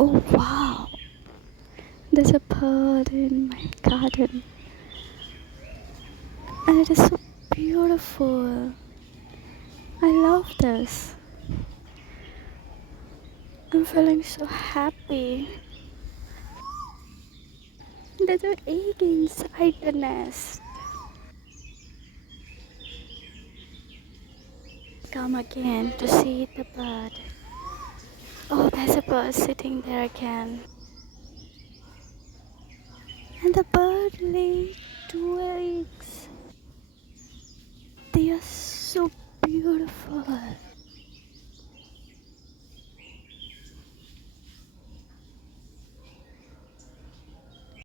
Oh wow, there's a bird in my garden and it is so beautiful. I love this. I'm feeling so happy. There's an egg inside the nest. Come again to see the bird. Oh, there's a bird sitting there again. And the bird laid